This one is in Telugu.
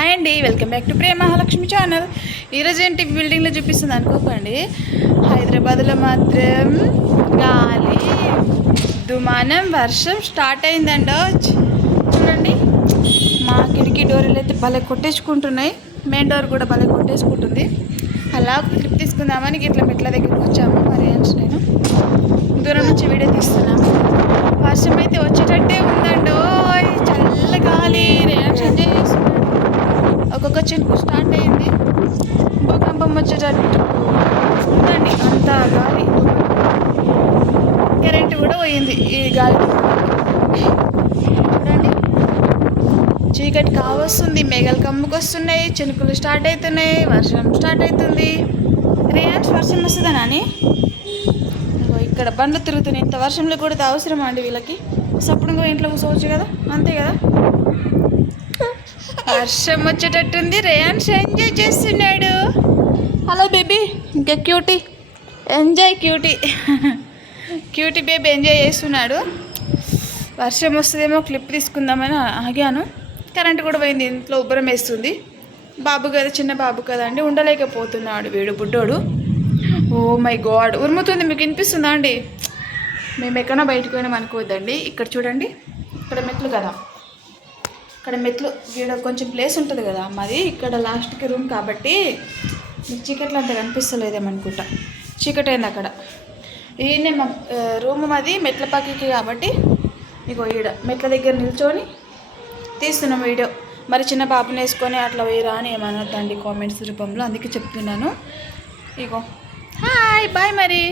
హాయ్ అండి, welcome back to Prema Mahalakshmi channel. ఈరోజు ఏంటి బిల్డింగ్లో చూపిస్తుంది అనుకోకండి. హైదరాబాద్లో మాత్రం గాలి దుమానం వర్షం స్టార్ట్ అయిందండి. చూడండి, మా కిటికీ డోర్లు అయితే భలే కొట్టేసుకుంటున్నాయి. మెయిన్ డోర్ కూడా భలే కొట్టేసుకుంటుంది. అలా క్లిప్ తీసుకుందామని ఇట్లా మెట్ల దగ్గరికి వచ్చాము. మరి నేను దూరం నుంచి వీడియో తీస్తున్నాము. వర్షం అయితే వచ్చేటట్టే ఉందండి. చల్ల గాలి రియాక్షన్ చేస్తున్నాడు. ఒక్కొక్క చినుకు స్టార్ట్ అయింది. భూకంపం వచ్చేటట్టు ఉందండి. అంత గాలి, కరెంటు కూడా పోయింది ఈ గాలి. చూడండి, చీకటి కావస్తుంది, మేఘాలు కమ్ముకొస్తున్నాయి, చినుకులు స్టార్ట్ అవుతున్నాయి, వర్షం స్టార్ట్ అవుతుంది. రియాన్స్ వర్షం వస్తుందా నాని? ఇక్కడ బండ్లు తిరుగుతున్నాయి. ఇంత వర్షంలో కూడా అవసరం అండి వీళ్ళకి. సప్పుడు ఇంట్లో కూర్చోవచ్చు కదా, అంతే కదా. వర్షం వచ్చేటట్టుంది. రేయాన్స్ ఎంజాయ్ చేస్తున్నాడు. హలో బేబీ, ఇంకా cutie enjoy. Cutie baby enjoy చేస్తున్నాడు. వర్షం వస్తుందేమో క్లిప్ తీసుకుందామని ఆగాను. కరెంట్ కూడా పోయింది. ఇంట్లో ఉబ్బరం వేస్తుంది. బాబు కదా, చిన్న బాబు కదా అండి, ఉండలేకపోతున్నాడు వీడు బుడ్డోడు. ఓ మై గాడ్, ఉరుముతుంది. మీకు వినిపిస్తుందా అండి? మేము ఎక్కడో బయటకు పోయినాం అనుకోవద్దండి. ఇక్కడ చూడండి, ఇక్కడ మెట్లు కదా, ఇక్కడ మెట్లు ఇక్కడ కొంచెం ప్లేస్ ఉంటుంది కదా మాది. ఇక్కడ లాస్ట్కి రూమ్ కాబట్టి మీకు చీకట్లో అంత కనిపిస్తలేదేమనుకుంటా. చీకటి అయింది అక్కడ. ఈయనే మా రూమ్ మాది మెట్ల పక్కకి కాబట్టి మీకు ఈడ మెట్ల దగ్గర నిల్చొని తీస్తున్నాం వీడియో. మరి చిన్న పాపను వేసుకొని అట్లా వేయరా అని ఏమనొద్దండి కామెంట్స్ రూపంలో, అందుకే చెప్తున్నాను. ఇగో హాయ్ బాయ్ మరి.